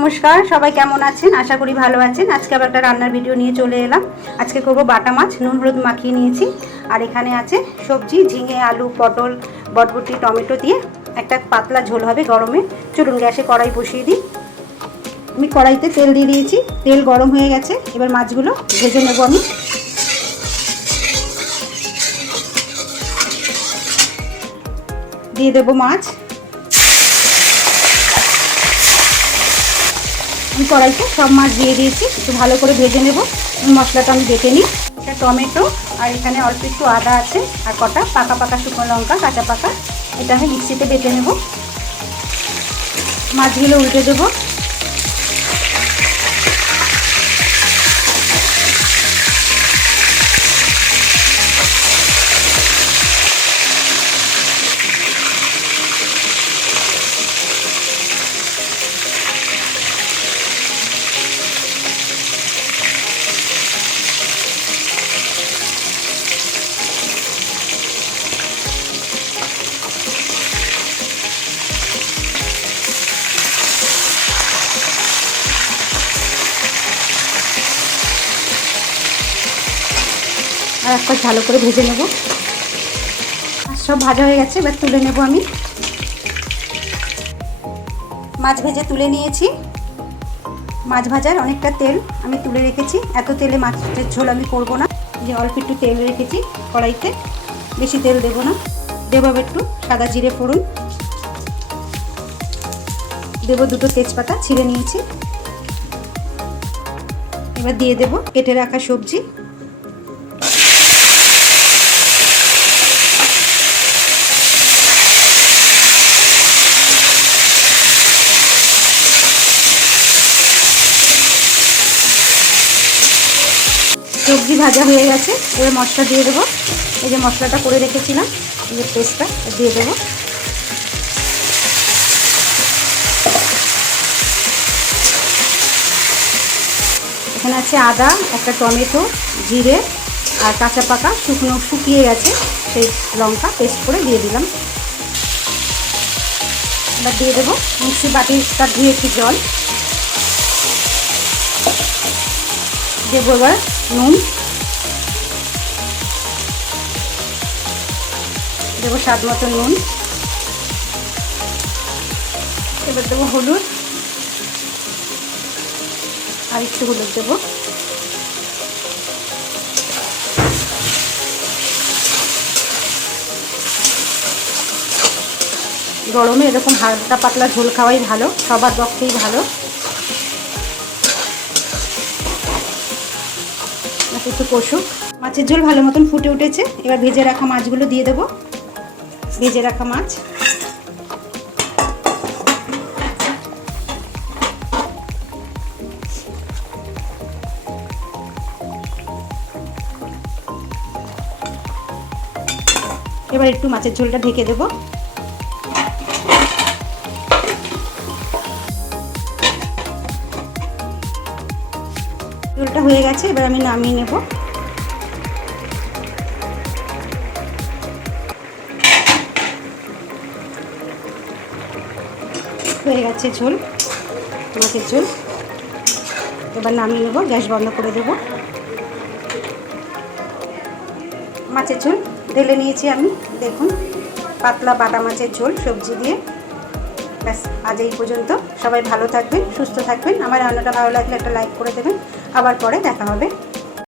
নমস্কার, সবাই কেমন আছেন? আশা করি ভালো আছেন। আজকে আবার একটা রান্নার ভিডিও নিয়ে চলে এলাম। আজকে করব বাটা মাছ, নুন হলুদ মাখিয়ে নিয়েছি। আর এখানে আছে সবজি, ঝিঙে, আলু, পটল, বটবটি, টমেটো দিয়ে একটা পাতলা ঝোল হবে গরমে। চলুন গ্যাসে কড়াই বসিয়ে দিই। আমি কড়াইতে তেল দিয়ে দিয়েছি, তেল গরম হয়ে গেছে। এবার মাছগুলো ভেজে নেব। আমি দিয়ে দেবো মাছ। আমি কড়াইতে সব মাছ দিয়ে দিয়েছি, একটু ভালো করে ভেজে নেব। মশলাটা আমি বেটে নিই। একটা টমেটো আর এখানে অল্প একটু আদা আছে, আর কটা পাকা পাকা শুকনো লঙ্কা, কাঁচা পাকা। এটা আমি মিক্সিতে বেটে নেব। মাছগুলো উল্টে দেবো। আর একটা ভালো করে ভেজে নেব। আর সব ভাজা হয়ে গেছে, এবার তুলে নেব। আমি মাছ ভেজে তুলে নিয়েছি। মাছ ভাজার অনেকটা তেল আমি তুলে রেখেছি। এত তেলে মাছের ঝোল আমি করব না, যে অল্প একটু তেল রেখেছি কড়াইতে, বেশি তেল দেবো না। দেবো একটু সাদা জিরে ফোড়ন, দেবো দুটো তেজপাতা ছিঁড়ে নিয়েছি। এবার দিয়ে দেবো কেটে রাখা সবজি। সবজি ভাজা হয়ে গেছে, এবার মশলা দিয়ে দেবো। এই যে মশলাটা করে রেখেছিলাম, এই যে পেস্টটা দিয়ে দেবো। এখানে আছে আদা, একটা টমেটো, জিরে আর কাঁচা পাকা শুকিয়ে গেছে সেই লঙ্কা পেস্ট করে দিয়ে দিলাম। এবার দিয়ে দেবো মিক্সি বাটিটা ধুয়ে একটু জল দেবো। এবার নুন দেবো, স্বাদ মতো নুন। এবার দেবো হলুদ, আর একটু হলুদ দেবো। গরমে এরকম হালকা পাতলা ঝোল খাওয়াই ভালো, সবার পক্ষেই ভালো। একটু কষুক। মাছের ঝোল ভালো মতন ফুটে উঠেছে। এবার ভেজে রাখা মাছগুলো দিয়ে দেবো। ভেজে রাখা মাছ এবার একটু মাছের ঝোলটা ঢেকে দেবো। ঝোলটা হয়ে গেছে, এবার আমি নামিয়ে নেব। হয়ে গেছে ঝোল, মাছের ঝোল। এবার নামিয়ে নেব, গ্যাস বন্ধ করে দেব। মাছের ঝোল ঢেলে নিয়েছি আমি, দেখুন পাতলা বাটা মাছের ঝোল সবজি দিয়ে। ব্যাস, আজ এই পর্যন্ত। সবাই ভালো থাকবেন, সুস্থ থাকবেন। আমার রান্নাটা ভালো লাগলে একটা লাইক করে দেবেন। আবার পরে দেখা হবে।